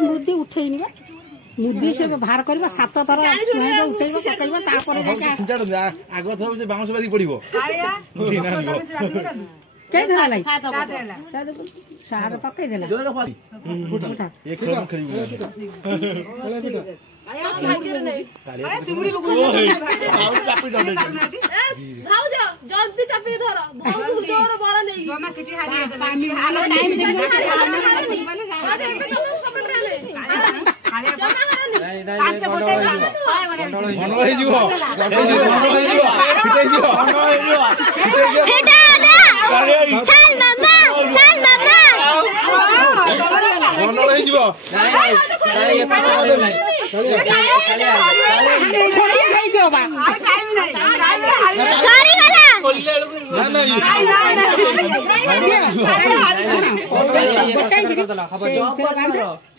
मुदी उठेनी मुदी से बाहर कर 7 थर आग थर बाउंस बाजी पड़ो सार पकईदेला जल्दी चापी धर बहुत जोर बड़ नहीं जमा सिटी हारी पानी हालो टाइम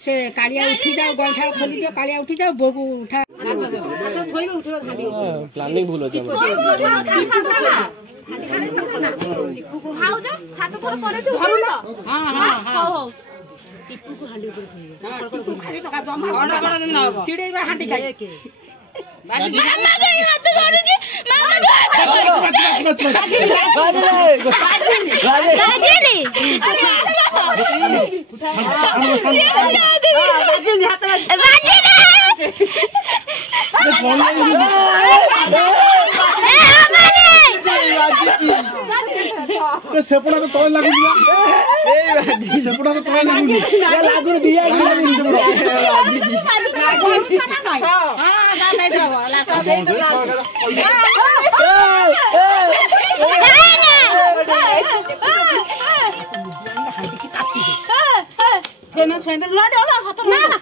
से कालिया उठी जाओ गंठा खोली दियो कालिया उठी जाओ बोगु उठा प्लानिंग भूल हो हाउ जा 7 थर परे से धरल हां हां हां हो टिप्पू को हांडी ऊपर खाइए टिप्पू खाली तो का जमा बड़ा बड़ा दिन ना चिड़ेबा हांडी खाइ बाजी मामा दे हाथ धरुजी मामा दे सेपड़ा तो तोड़ लागू दिया सेपड़ा तो तोड़ लागू लागू दिया फेना फेना लड होला खतर ना ना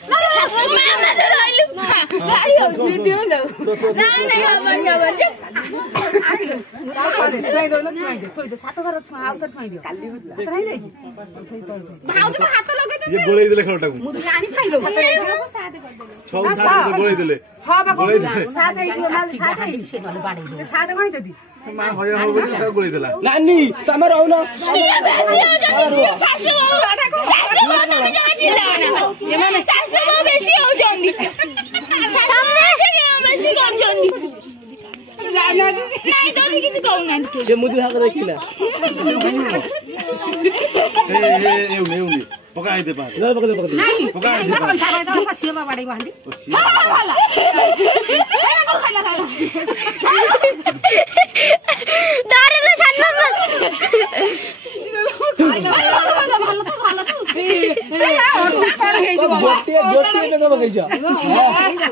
मामा से रहलु भाई हो दियो न ना नहीं हमर के बजे आइलो छाई दो न छाई दे थोई दे 7 घर छाई आउ तर छाई दियो काली तराई नै जी भाउ तो हाथ लगे ये गोळई देले खलटा को मुदी आनी छाइलो 6 7 गोळई देले 6 बा गोळई 7 है जो माल 7 है से गले बाडै 7 गई जदी मा होया हो गई का गोळई देला नानी तमर आउ न सासू तमे जाचिला ये माने सासू बेसी हो जंदी बेसी कर जंदी नहीं तो किसी कहू ना ये मुदी भाग देखिला ए एउनी पका दे पा नहीं पका दे पा तो सेवा बाडै हांडी दारुले छान्न गोटी जगह बगैछ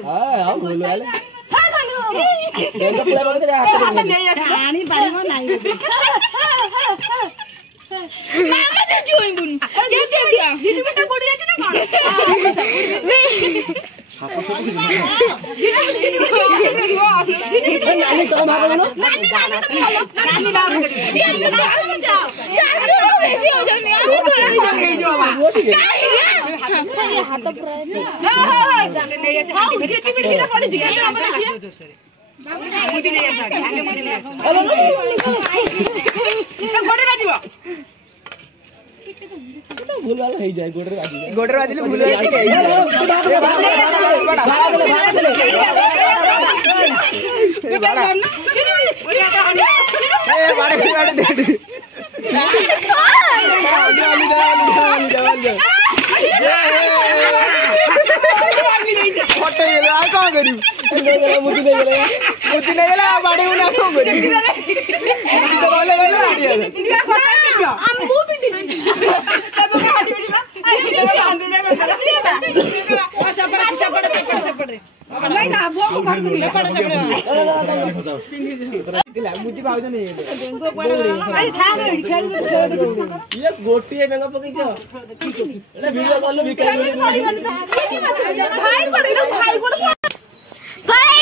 हां बोल वाले देखो प्ले बगे हाथ पानी पाड़ीबो नाही मामा दे जोइन बुन जे देबिया जिनी बेटा पड़ी जाय ना कोन नानी तो भाग नो नानी नाम जाओ सासू बेसी हो जाने आ हाथ पर हां जेटी बेटी ना पड़ी जी हम देखिए मुदी ले आसा आगे मुदी ले आसा गोडे राजीव भूल वाला हो जाए गोडे राजीव भूल जाए गोटी बेंगा पकईछ वीडियो कॉल भिखारी भाई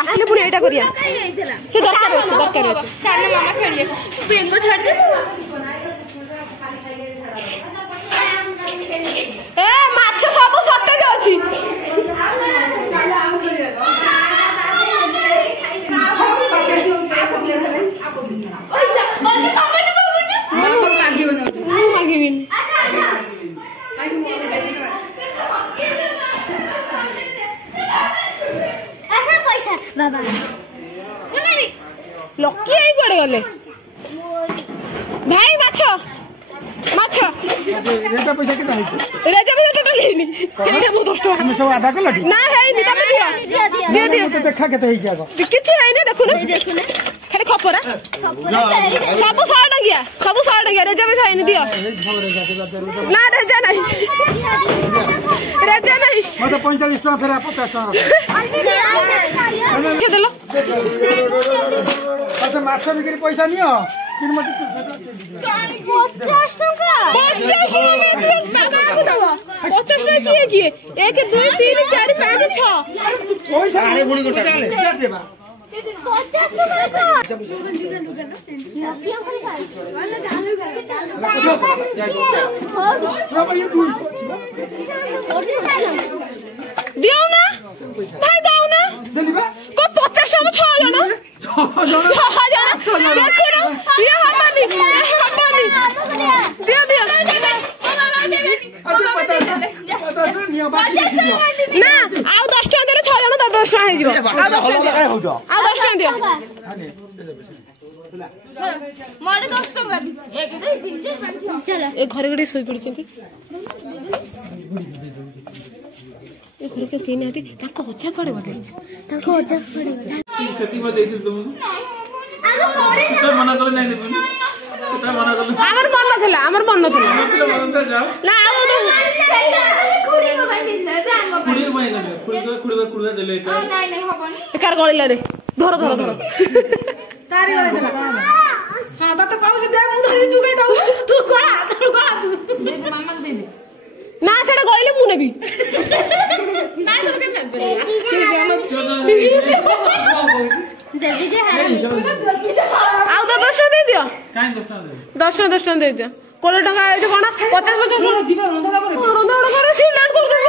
आसले पुणी एटा करिया से दरकार अछि सामने मामा खेलिए बेंगो छाड़ दे ए माछ सब सत्ते जे अछि बाबा लकी आई कुआडे गले भाई माछ माछ रेजा पैसा केता होइछ रेजा पैसा टोटल हेनी केटा बहुत कष्ट हम सब आधा कलटी ना हेनी तमे दियो दियो दियो तो देखा केता होइछ आगो किछि हेनी देखु ना खाली खपरा सब 100 टंकिया सब 100 टंकिया रेजा पैसा हेनी दियो ना रेजा नहीं रेजा नहीं मते 45 टका फेरा 50 टका के देलो अच्छा माछ बिक्री पैसा नियो किन मते 50 टका 50 किए किए 1 2 3 4 5 6 पैसा आरे बुणी गोटा जा देबा 50 टका लकी अंकल दियो ना भाई दाओ ना देलिबा को 50 हम 6 जण 6 जण देखो ना ये हमानी दियो दियो नियो बाकी दियो ना आउ 10 टका देले 6 जण 10 टका हे जिवो आउ 10 टका काय हो जा आउ 10 टका दियो मोडे 10 टका 1 2 3 4 चलो ए घरे गडी सोई पडिचंती ए घरे के केना आती ताको होचा पड़े बोले ताको होचा पड़े सेती में देइथिल तुम आगो पड़े तो मना कर नहीं देबन तो मना कर हमर मन नथिला मतलब जाओ ना आउ तो खुड़ी को भाई दिले बैंक खुड़ी में देले खुड़ी देले का नहीं हबनी एकार गळिला रे धर तारी गळे देला हां त कहू दे मु धरि तू कहि दउ तू कोळा दे मामा दे दे ना सेटा गळिले मु नेबी ना तोर के नेबे जल्दी जे हारा आउ तो 10 टका दे दियो काई 10 टका दे दियो 20 टका ए जे कोना 50 जीवन रंधा रंधा करे सिलेक्ट कर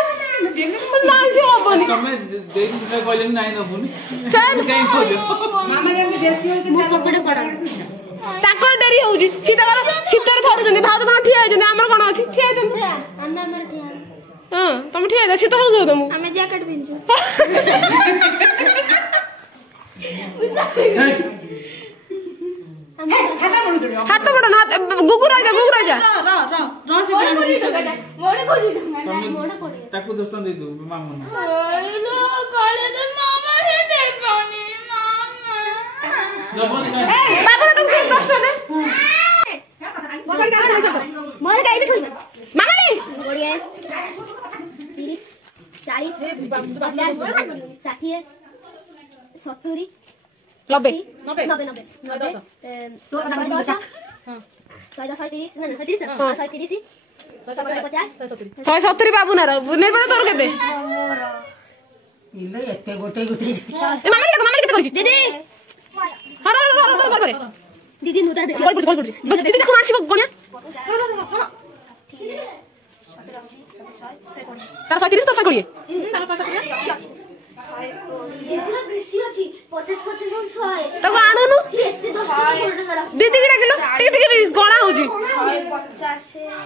दे ना से हबनी तमे देई दिले कहले नहीं नबुनी चल काई खोजो मामा ने देसी होची मु कपड़े करा ताको डेरी होउजी सीता सीतर थरुजनी भाउ त ठिया हेजनी हमर कोन अछि ठिया दे अन्ना मर ठिया हां तुम ठिया दे सीता होजो तुम हमें जैकेट पिनजो हाथ बड़ा ना गुगु राजा से मोड़े कोड़ी मोड़े कोड़ी ताकू 10 टका दे दो मामा लो काले दे मामा से दे पानी मामा जबनी बाबा तुम के प्रश्न दे मोर गाई भी छोड़ मामा नहीं बढ़िया 30 40 50 60 लबे 90 90 सौ 70 बाबू ना नहीं पड़े तोर केते इले एते गोटे गोटे ए मामा के करछि दीदी हरा करे दीदी नुतार बेसी बोल दीदी देखो मासी को गणिया तार 30 तो 100 दीदी बेसी अछि 50 100 तको आनुनु एते 10 टका दीदी किटा किलो टिक गणा होउची 150 हां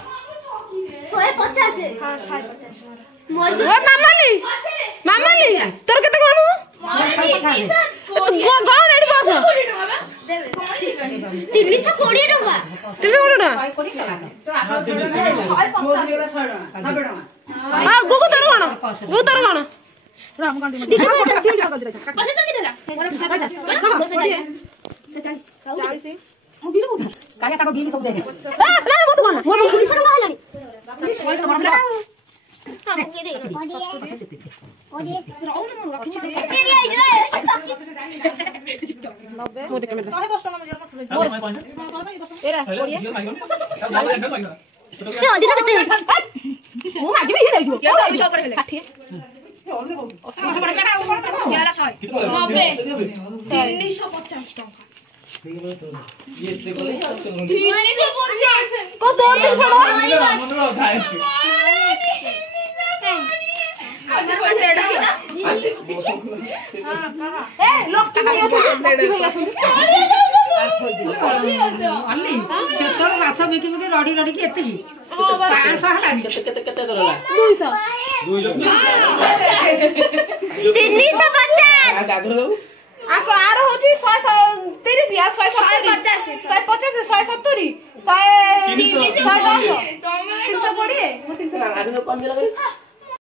150 मोर ओ मामाली तोर केते गणु तू गण एडी बस 320 टका 320 टका हां गुगु तोर गण राम गांडी में दीदी बसे तो किदेला मोर 50 40 मु बिल बुधा काया ताको बिल सब दे ना मत गण मोर 200 टका हलानी 100 टका मारला हां मुझे दे ओडी तेरी आई रे मो देख में 110 टका में जरमा एरा कोडिया ते अधिक कते मु मागी भी ले जो 60 को 200 ए लोग की भाई अल्ली सेतल माछ बिकी बिकी रडी रडी के एती 500 हलानी केते दरला 200 350 आगरो दउ आको आर होची 130 या 150 150 170 100 320 320 मो 300 आगरो कम लगे